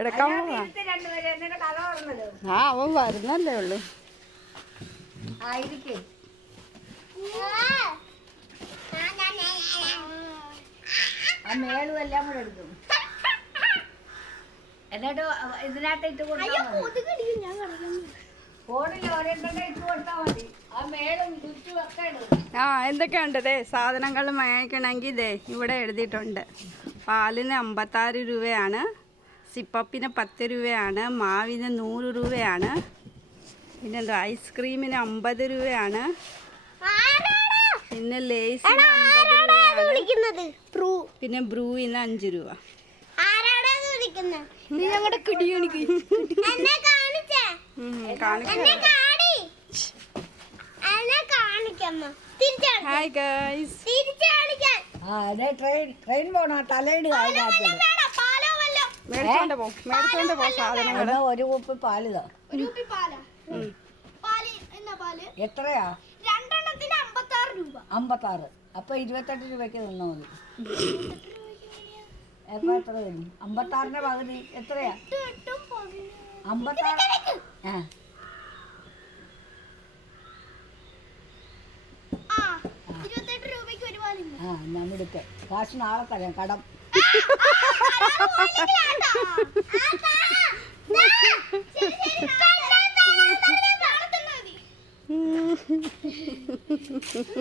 എടുക്കാൻ പോവാ. ആ അവൻ വരുന്നല്ലേ ഉള്ളു. മേളും എല്ലാം കൂടെ എടുക്കും. എന്നിട്ട് ഇതിനകത്ത് ഇട്ട് കൊടുത്താൽ ഫോണിൽ ഓരോരുത്തരുടെ ഇട്ട് കൊടുത്താൽ മതി. ആ മേളും ചുറ്റും ഒക്കെ ഇടും. ആ എന്തൊക്കെയുണ്ട് ദേ സാധനങ്ങൾ വാങ്ങിക്കണമെങ്കിൽ ദേ ഇവിടെ എഴുതിയിട്ടുണ്ട്. പാലിന് 56 രൂപയാണ്, സിപ്പപ്പിന് 10 രൂപയാണ്, മാവിന് 100 രൂപയാണ്, പിന്നെന്താ ഐസ്ക്രീമിന് 50 രൂപയാണ്, പിന്നെ ലേസിന് 50 രൂപയാണ്, പിന്നെ ബ്രൂവിന് 5 രൂപ. നീ ഞങ്ങളുടെ കിടിയണിക്ക് ഹായ് ഗൈസ്. ട്രെയിൻ പോണ തലയിട് മേടിച്ചോണ്ട് പോ സാധനങ്ങൾ. ഒരു കുപ്പി പാല് എത്രയാ? 56. അപ്പൊ 28 രൂപയ്ക്ക് തന്നാ മതി. എത്ര വരും? 56ന്റെ പകുതി എത്രയാ? 56. ഞാൻ എടുക്ക കാശ് നാളെ തരാം. കടം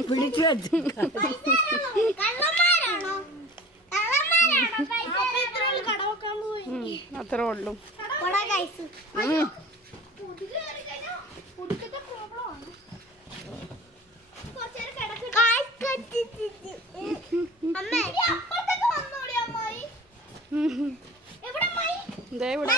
വിളിച്ചു വെച്ചു. അത്രേ ഉള്ളൂ. ഇവിടെ